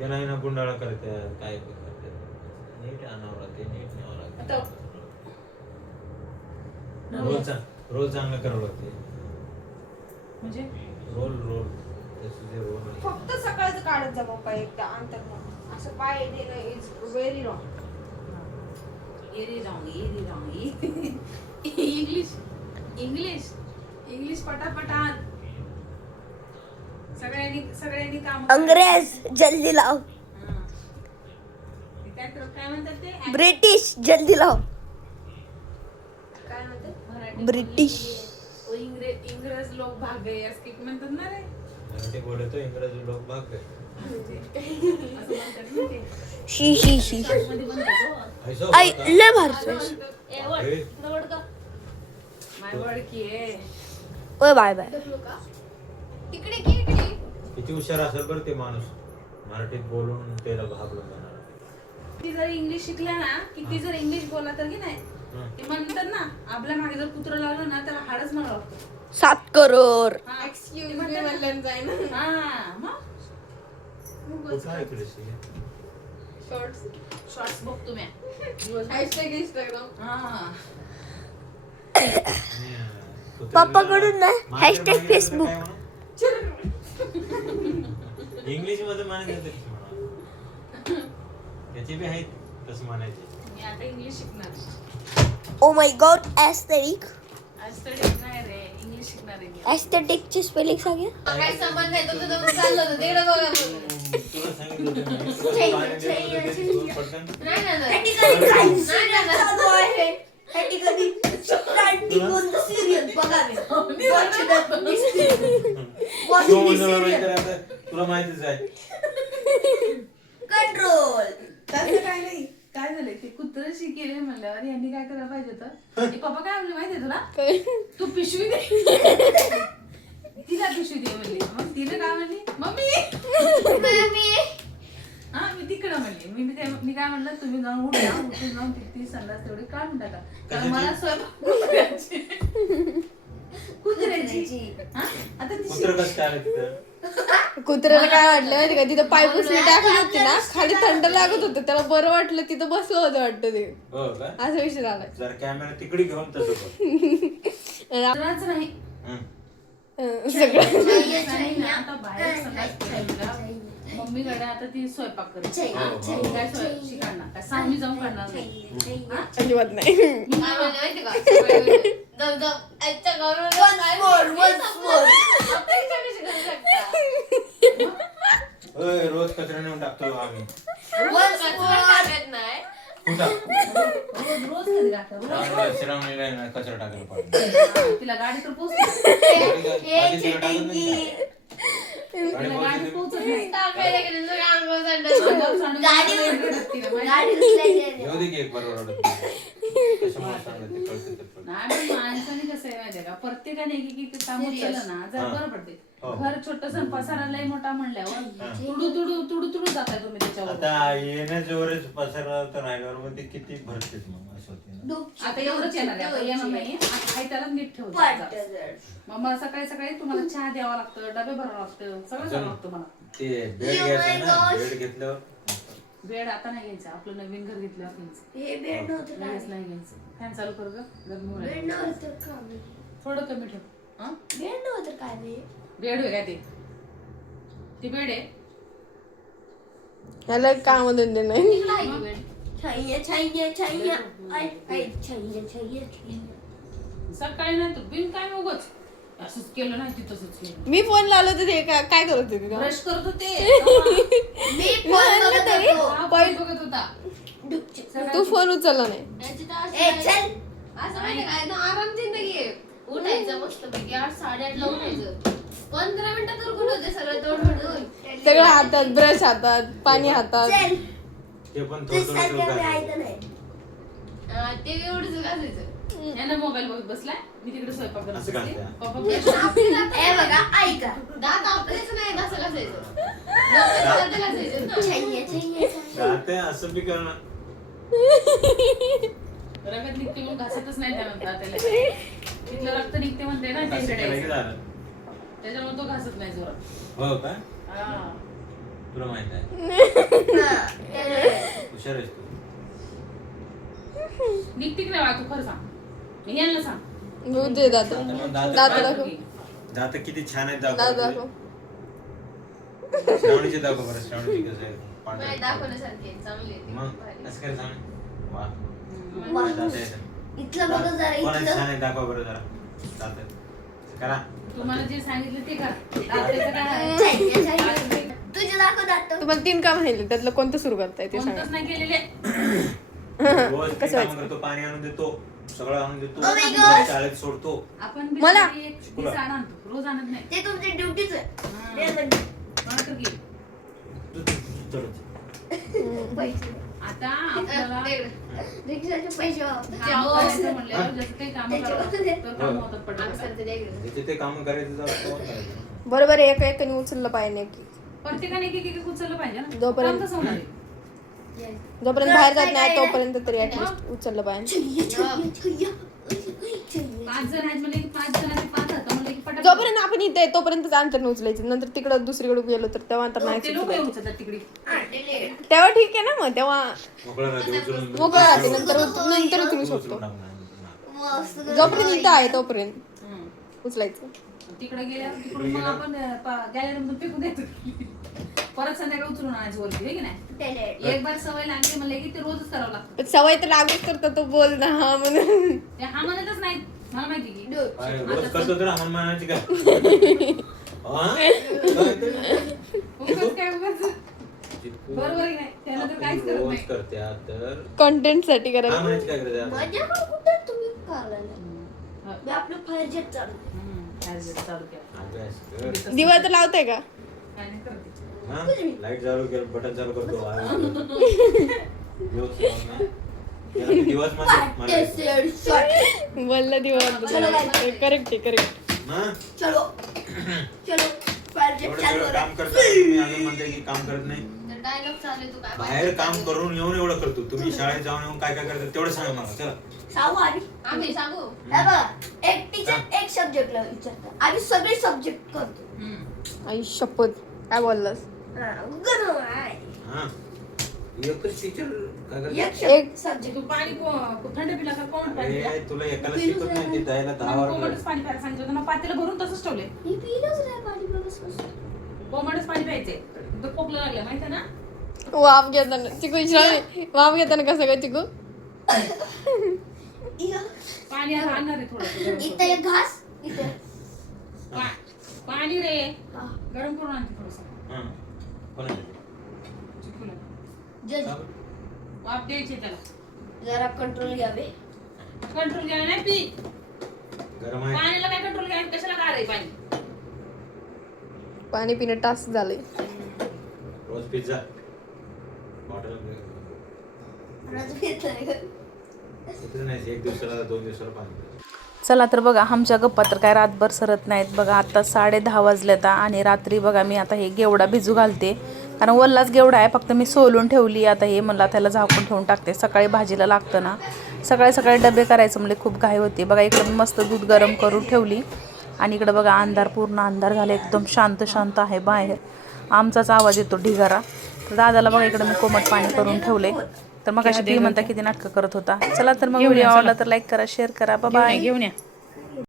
ते नाही ना गुंडाळा करतात काय करतात नीट आणावं लागते नीट न्यावं लागते रोल चांगलं करावं लागते म्हणजे रोल त्याचे रोल फक्त सकाळचं काढत जा पप्पा एकदा अंतर असं पाय देणं इज व्हेरी रॉंग. इंग्लिश पटापटात सगळ्यांनी काम अंग्रेज जल्दी लाव. काय म्हणतात ते ब्रिटिश जल्दी लाव. काय म्हणते मराठी ब्रिटिश. इंग्रज लोक भाग गए असं म्हणतात ना रे. मराठी बोलतो इंग्रजी लोक भाग गए. असं म्हणतात ना ते. शी मध्ये म्हणतात हो. ऐसो आई होता. लय भारी. ए, माय वर्ड की आहे. ओय बाय बाय. तिकडे की इकडे किती हुशार असेल बरं ते माणूस मराठीत बोलून त्याला घाबरून जाणार ती जर इंग्लिश शिकला ना किती जर इंग्लिश बोलला तर की नाही हं. ते म्हणतात ना आपल्या मागे जर कुत्रं लागलं ना त्याला हाडच म्हणावं लागतं. 7 करोड. हा. एक्सक्यूज ते मी म्हणतात ना. म्हणलं जाईन हा मग कुठं आहे इकडे शिके? शॉर्ट्स शॉर्ट्स बघतो मी हॅशटॅग इंस्टाग्राम हा आणि, कुत्र्याला- पप्पाकडून नाही, मागे hashtag मागे Facebook. काय म्हणू? इंग्लिश मध्ये म्हणायचं तसं म्हणा त्याचे बी आहेत तसं म्हणायचे मी आता इंग्लिश शिकणार. Oh my God aesthetic. आज तर शिकणार रे इंग्लिश शिकणार आहे मी. एस्थेटिकची स्पेलिंग सांग. काय संबंध आहे तुमचं चाललं होतं तिकडे बघा बोलून. तुला सांगितलं होतं मी, तुला पाणी देत होतं ते तू पटकन नाही ना ह्या नाही. ठिकाणी नाही काहीच ना नाही. चालू आहे. ह्या ठिकाणी स्टार्टिंग कोणतं सिरियल बघावे. तो म्हणतो माहिती आहे आता, तुला माहितीच आहे कंट्रोल. तसं काय नाही काय झालंय ते कुत्रं शिकेले म्हणल्यावर यांनी काय करायला पाहिजे होतं. पप्पा काय म्हणले माहितीये तुला तू पिशवी दे तिला पिशवी दे म्हणली. मग तिने काय म्हणली मम्मी हा मी तिकडं म्हणली मी काय म्हणलं तुम्ही जाऊन उठून जाऊन ती संडास तेवढी काढून टाका कारण मला स्वयंपाक कुत्र्याची हा आता ती कुत्र कसं काय आलं तिथं कुत्र्याला काय वाटलं माहिती का, तिथं पाय पुसली टाकली होती ना, खाली थंड लागत होतं, त्याला बरं वाटलं, तिथं बसलं होतं वाटतं ते. हो का असा विषय झाला. जर कॅमेरा तिकडे घेऊन तसं कर कुत्राच नाही हं. सगळं नाही ना, आता बाहेर संडास करायला मम्मीकडे आता ती स्वयंपाक करते काय शिकाडणार काय सांग मी जाऊन काढणार नाही. हा? अजिबात नाही. मी काय म्हणलं माहिती का? दब आजच्या ओय, रोज कचरा नेऊन टाकतो आम्ही नाही कुठं रोज कधी टाकतात? रोज. श्रावणीला आहे ना, कचरा टाकायला पाहिजे हा, तिला गाडी तर पोहोचते आधी तिला टाकत नाही का? गाडी तिला गाडी पोहोचली. पोहोचत नाही. टाकायला गेलं सगळं अंगावर संडास. अंगावर सांडून तिला माहिती. येऊ दे की एक बरोबर कशामुळे सांगत ते कळतं ते पण. नाही पण माणसाने कसं आहे माहितीये का प्रत्येकाने एक काम केलं ना जर हा. बरं पडते. हो. घर छोटस पसारा लय मोठा म्हणल्यावर तुडू जाताय तुम्ही त्याच्यावर. आता येण्याजवळच पसरला तर राहिल्यावर मग ते किती भरतेच मग असं होते ना. आता एवढंच येणार आहे, आता येणार नाही. आता आहे त्याला नीट ठेवतो. मग मला सकाळी तुम्हाला चहा द्यावा लागतं, डबे भरावं लागतं, सगळं करावं लागतं मला. ते बेड घ्यायचं ना बेड घेतल्यावर बेड आता नाही घ्यायचं, आपलं नवीन घर घेतल्यावर घ्यायचं. हे बेड नव्हतं लगेच नाही घ्यायचं. फॅन चालू कर ग गरमी होईल. बेड नव्हतं का बे? थोडं कमी ठेव. हा बेड नव्हतं काय बे? बेड आहे का ते बेड आहे. ह्याला काम धंदे नाही. तिकडं आहे की वेळ? सकाळी नाही तू बिन काय उगच असंच केलं नाही ती तसंच केलं. मी फोन लावलो तर ते काय करत होते तिथं? ब्रश करत होते मी फोन बघत होतो. हा, फोन बघत होता. तू फोन उचलला नाही. याची तर असं माहिती काय ना आराम जिंदगी आहे. उठायचं मस्त पैकी 8-8:30 ला उठायचं. 15 मिनिटात उरकून होते सगळं तोड म्हणून. सगळं हातात, ब्रश हातात, पाणी हातात. ते पण थोडं घालायचं. ते एवढंच घासायचं. यानं मोबाईल बघत बसलाय, मी तिकडे स्वयंपाक करत असं बसले. करते. पप्पा हे brush- आपली दात- हे बघा ऐका दात आपलेच नाही घासायचं घासायचं ना. राहते असं बी करणं रगत निघते म्हणून घासतच नाही त्यानंतर त्याला तिथलं रक्त निघते म्हणते ना असं केलं की ते झालं. त्याच्यामुळे तो घासत नाही जोरात. हो का हा. तुला माहित आहे हुशार आहेस तू. निघते की नाही बाळा, तू खरं सांग. यांना सांग. घेऊ दे दादा. आता मग दात दात दाखव. दात किती छान आहेत दात दाखव. दाखव. श्रावणीचे दाखव बरं. श्रावणीचे कसं आहे नाही, पांढरे. दाखवण्यासारखी आहे, चांगली आहे ती. मग भारी. असं काय सांग. वा वा. दात आहेत. इथलं बघा जरा, कोणाचं इथलं. छान आहे दाखव बरं जरा. दात करा. तुम्हाला जे सांगितलं ते करा. दाताचं काय आहे? तुझे दाखव दात. तुम्हाला 3 काम राहिले त्यातलं कोणतं सुरू करताय ते सांगा. कोणतंच नाही केलेले. रोज ते कसं काम व्हायचं? करतो, पाणी आणून देतो, सगळं आणून देतो, Oh my God. शाळेत सोडतो. आपण मला? बिचारी एक दिवस आणतो, रोज आणत नाही. ते तुमची ड्युटीच आहे. हा. ते म्हणजे मला तर घे. पैसे. आता आपल्याला रिक्षाचे पैसे काम करायचं म्हणल्यावर जसं काही काम करावं तर काम होतात आम्ही पटकन. सांगते ते ऐकलं. जिथे ते काम करायचं जाऊ कोण करायचं. बरोबर आहे, एका एकाने उचललं पाहिजे की प्रत्येकाने एक एक उचललं पाहिजे ना. जोपर्यंत- काम कसं होणार आहे? जोपर्यंत बाहेर जात नाही तोपर्यंत तरी ऍटलिस्ट उचललं पाहिजे. 5 जण आहेत म्हणजे 5 जणांचे 5 हात म्हणजे की पटापट. जोपर्यंत आपण इथे आहे, तोपर्यंत अंतर उचलायचं. नंतर तिकडं दुसरीकडे गेलो तर तेव्हा अंतर नाही ते लोक उचलायचं. उचलतात तिकडे. तेव्हा ठीक आहे ना, मग तेव्हा मोकळं राहते उचलून. मोकळं राहते, नंतर उचलू शकतो. मस्त. जोपर्यंत इथं आहे तोपर्यंत हम्म. उचलायचं. तिकडे गेल्यावर तिकडून मग आपण गॅलरीमधून फेकून द्यायचं. परत संध्याकाळी उचलून आणायचं वरती, है की नाही? एक बार सवय लागली म्हणले की ते रोजच करावं लागतं. पण सवय तर लागूच करतो तो बोल ना हा म्हणून. ते हा म्हणतच नाही, मला माहिती की रोज करतो तर आम्हाला म्हणायची का? हा? उगाच काय उगाच. बरोबर आहे की नाही? त्यानं तर काहीच करत रोज नाही. करत्या तर कंटेंट साठी हा करायचं. म्हणायची काय करायचं. मजा कुठे तुम्ही करायला हा. मी आपलं फायर जेट चालू. चालू केलं. अभ्यास कर. दिवा तर लावताय का? काय नाही करते. हा? लाईट चालू केलं, बटन चालू करतो. दिवस मध्ये बोलला दिवा. करेक्ट आहे, करेक्ट. चलो चलो फायर जेट एवढं चालू सगळं करा. काम करता तुम्ही अजून म्हणताय की काम करत नाही. डायलॉग चालू आहे, तू काय बाहेर काम करून येऊन एवढं करतो. तुम्ही शाळेत जाऊन येऊन काय काय करता तेवढं सांगा मला. चला सांगू आधी. आम्ही सांगू. हे बघा, एक टीचर एक सब्जेक्टला विचारतात. आम्ही सगळे सब्जेक्ट करतो. आई शपथ काय बोललास. गरम आहे. हा एकच टीचर काय करतो. एक एक सब्जेक्ट. तू पाणी थंड पिला का कोमट पाणी अरे तुला एकाला शिकत नाही ते द्यायला 10 कोमटच वर. पाणी प्यायला सांगितलं होतं ना, पातेलं भरून तसंच ठेवले. मी पिलंच नाही पाणी बघ. कोमटच पाणी प्यायचे. तर खोकलं लागलं माहिती आहे ना. वाफ घेताना चिकू विचारले, वाफ घेताना कसं काय चिकू? पाणी आता आणणार आहे थोडं. इथं एक घास इथे. पाणी रे हा. गरम करून आणते थोडंसं. हा. कोणाला? चिकूला. जज वाफ द्यायची त्याला. जरा कंट्रोल घ्यावे. कंट्रोल घ्यायला नाही पी. गरम आहे. पाण्याला काय कंट्रोल घ्यायला, कशाला गार पाणी. पाणी पिणं टास्क झालंय. रोज पिझ्झा बॉटल नाही. एक दिवसाला 2 दिवसाला पाणी. चला तर बघा, आमच्या गप्पा तर काय रातभर सरत नाहीत. बघा आता 10:30 वाजलेत आणि रात्री बघा मी आता हे गेवडा भिजू घालते. कारण वल्लाच गेवडा आहे, फक्त मी सोलून ठेवली. आता हे मला त्याला झाकून ठेवून टाकते. सकाळी भाजीला लागतं ना, सकाळी सकाळी डबे करायचं म्हणजे खूप घाई होते. बघा इकडं मी मस्त दूध गरम करून ठेवली आणि इकडं बघा अंधार, पूर्ण अंधार झाला. एकदम शांत शांत आहे बाहेर. आमचाच आवाज येतो ढिगारा. तर दादाला बघा इकडं मी कोमट पाणी करून ठेवले. तर मग अशी ती म्हणता किती नाटकं करत होता. चला तर मग व्हिडिओ आवडला तर लाईक करा, शेअर करा. बाय. घेऊन या.